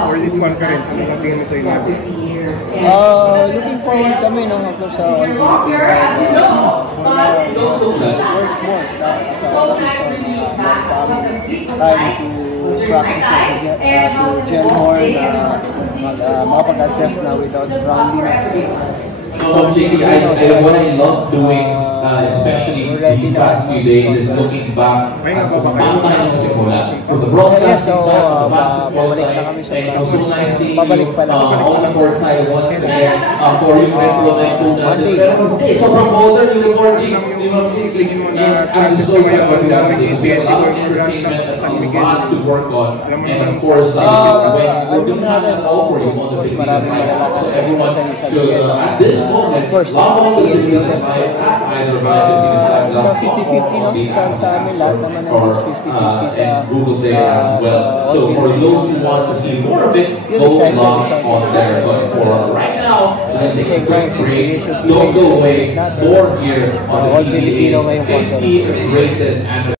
for this conference, ano ang tingin mo sa inyo? Looking forward kami no ako sa work more time to practice to gel more na makapag-adjust na without surrounding. So, JD, what I love doing, especially these past few days, is looking back at kung paano tayo nagsimula. From the broadcasting side, from the basketball side, and it was so nice seeing you on the court side once again for yung retro na ito natin. Pero sobrang older yung recording, and I'm just so excited about that because we have a lot of entertainment and a lot to work on. And of course, when we're doing that all for you on the big side, so everyone should, at this moment, log on to the Pilipinas Live app, either via Pilipinas Live.com or and Google Play as well. So for those who want to see more of it, go log on there. But for right now, we're going to take a quick break. Don't go away. More here on the PBA's 50th greatest anniversary.